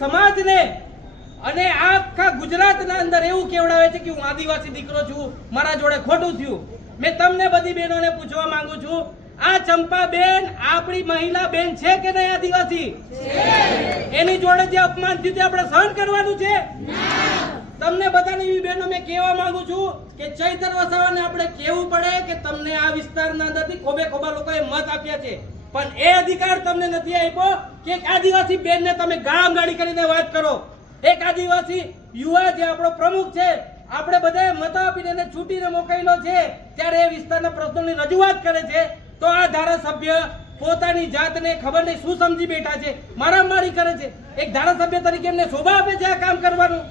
સમાજને અને આખા ગુજરાતના અંદર એવું કેવડાવે છે કે હું આદિવાસી દીકરો છું મારા જોડે ખોટું થયું. મેં તમને બધી બહેનોને પૂછવા માંગુ છું આ ચંપાબેન આપણી મહિલા બેન છે કે નહીં આદિવાસી? એની જોડે જે અપમાન થયું તે આપણે સહન કરવાનું છે? તમને બધાને એવી બહેનો મેં કહેવા માંગુ છું કે ચૈતર વસાવાને આપણે કહેવું પડે કે તમને આ વિસ્તારના અંદરથી ખોબે ખોબા લોકોએ મત આપ્યા છે. પણ એ અધિકાર તમને નથી આપ્યો કે એક આદિવાસી બેનને તમે ગામ ગાડી કરીને વાત કરો. એક આદિવાસી યુવા જે આપણો પ્રમુખ છે, આપણે બધાએ મત આપીને એને છૂટીને મોકલેલો છે, ત્યારે એ વિસ્તારના પ્રશ્નોની રજૂઆત કરે છે, તો આ ધારાસભ્ય પોતાની જાતને ખબર નહીં, શું સમજી બેઠા છે, મારામારી કરે છે. એક ધારાસભ્ય તરીકે એમને શોભા આપે છે આ કામ કરવાનું?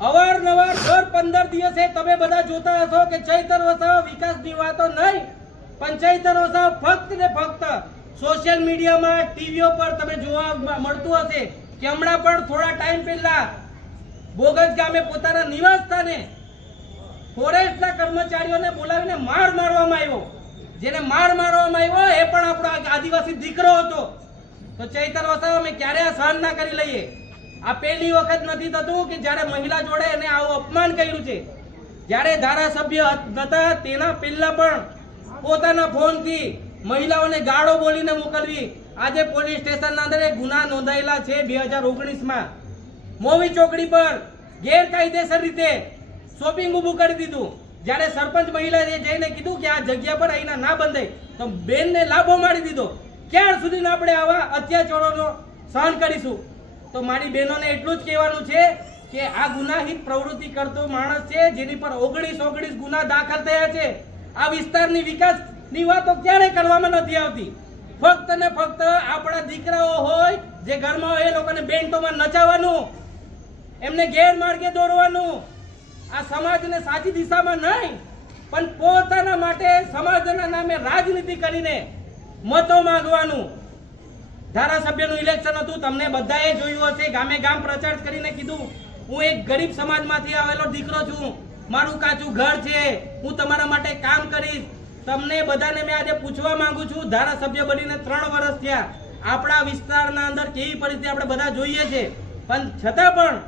અવારનવાર દર પંદર દિવસે તમે બધા જોતા હશો કે ચૈતર વસાવા વિકાસની વાતો નહીં. પણ ચૈતર વસાવા ફક્ત ને ફક્ત સોશિયલ મીડિયામાં ટીવીઓ પર તમે જોવા મળતું હશે કે હમણાં પણ થોડા ટાઈમ પહેલા બોગજ ગામે પોતાના નિવાસ સ્થાને ફોરેસ્ટના કર્મચારીઓને બોલાવીને માર મારવામાં આવ્યો. જેને માર મારવામાં આવ્યો એ પણ આપણો આદિવાસી દીકરો હતો. તો ચૈતર વસાવ અમે ક્યારે આ સહન ના કરી લઈએ? આ પહેલી વખત નથી થતું કે જ્યારે મહિલા જોડે એને આવું અપમાન કર્યું છે. જ્યારે ધારાસભ્ય હતા તેના પહેલા પણ પોતાના ફોનથી મહિલાઓને ગાળો બોલીને મોકલવી. આજે પોલીસ સ્ટેશનના અંદર એક ગુના નોંધાયેલા છે બે હજાર ઓગણીસમાં. મોવી ચોકડી પર ગેરકાયદેસર રીતે શોપિંગ ઊભું કરી દીધું. જ્યારે સરપંચ મહિલાએ જઈને કીધું કે આ જગ્યા પર અહીંના ના બંધાય, તો બેનને લાભો મારી દીધો. ક્યાર સુધી આપણે આવા અત્યાચારોનો સહન કરીશું? તો મારી બહેનોને એટલું જ કહેવાનું છે કે આ ગુનાહિત પ્રવૃત્તિ કરતો માણસ છે જેની પર ઓગણીસ ઓગણીસ ગુના દાખલ થયા છે. આ વિસ્તારની વિકાસની વાતો ક્યારે કરવામાં નથી આવતી? ફક્ત ને ફક્ત આપણા દીકરાઓ હોય, જે ઘરમાં હોય, એ લોકોને બેન્ટોમાં નચાવવાનું, એમને ગેરમાર્ગે દોરવાનું આ સમાજને સાચી દિશામાં નહીં, પણ પોતાના માટે સમાજના નામે રાજનીતિ કરીને મતો માંગવાનું. ધારાસભ્યનું ઇલેક્શન હતું, તમને બધાએ જોયું હશે, ગામે ગામ પ્રચાર કરીને કીધું, હું એક ગરીબ સમાજમાંથી આવેલો દીકરો છું. મારું કાચું ઘર છે, હું તમારા માટે કામ કરીશ. તમને બધાને મેં આજે પૂછવા માંગુ છું, ધારાસભ્ય બનીને ત્રણ વર્ષ થયા. આપણા વિસ્તારના અંદર કેવી પરિસ્થિતિ આપણે બધા જોઈએ છે. પણ છતાં પણ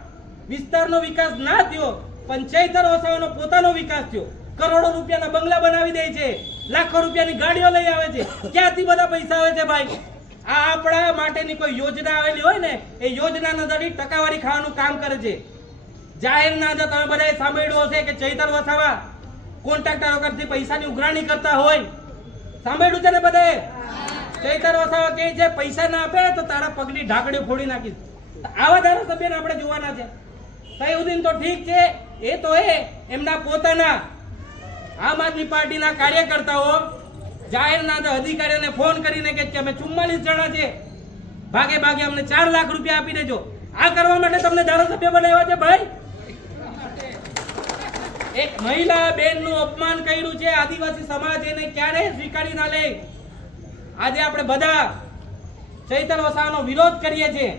વિસ્તારનો વિકાસ ના થયો, પંચાયતર વસાવાનો પોતાનો વિકાસ થયો. કરોડો રૂપિયાના બંગલા બનાવી દે છે, લાખો રૂપિયાની ગાડીઓ લઈ આવે છે. ક્યાંથી બધા પૈસા આવે છે ભાઈ? આ આપણા માટેની કોઈ યોજના આવેલી હોય ને, એ યોજનાના દરી ટકાવારી ખાવાનું કામ કરે છે. જાહેરના અંદર તમે બધાએ સાંભળ્યું હશે કે ચૈતર વસાવા કોન્ટ્રાક્ટરો કરતી પૈસાની ઉઘરાણી કરતા હોય. સાંભળ્યું છે ને બધાએ ચૈતર વસાવા કહે છે, પૈસા ના આપે તો તારા પગની ઢાંકડી ફોડી નાખીશ. આવા ધારાસભ્યને આપણે જોવાના છે. સહયુદ્દીન તો ઠીક છે, એ તો એ, એમના પોતાના આમ આદમી પાર્ટીના કાર્યકર્તાઓ જાહેરના અધિકારીઓને ફોન કરીને કે કે અમે ચુમ્માલીસ જણા છે ભાગે ભાગે અમને ચાર લાખ રૂપિયા આપી દેજો. આ કરવા માટે તમને ધારાસભ્ય બનાવ્યા છે, ભાઈ? એક મહિલા બેનનું અપમાન કર્યું છે. આદિવાસી સમાજ એને ક્યારે સ્વીકારી ના લે? આજે આપણે બધા ચૈતર વસાવાનો વિરોધ કરીએ છીએ.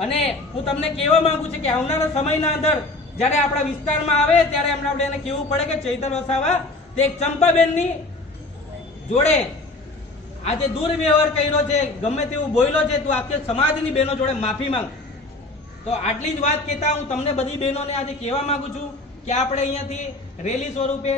અને હું તમને કહેવા માંગુ છું કે આવનારા સમયના અંદર જ્યારે આપણા વિસ્તારમાં આવે, ત્યારે એમને આપણે એને કહેવું પડે કે ચૈતર વસાવા તે એક ચંપાબેનની જોડે આજે દુર્વ્યવહાર કર્યો છે. ગમે તેવું બોલ્યો છે, તું આખી સમાજની બહેનો જોડે માફી માંગ. તો આટલી જ વાત કહેતા હું તમને બધી બહેનોને આજે કહેવા માંગુ છું. કે આપણે અહીંયાથી રેલી સ્વરૂપે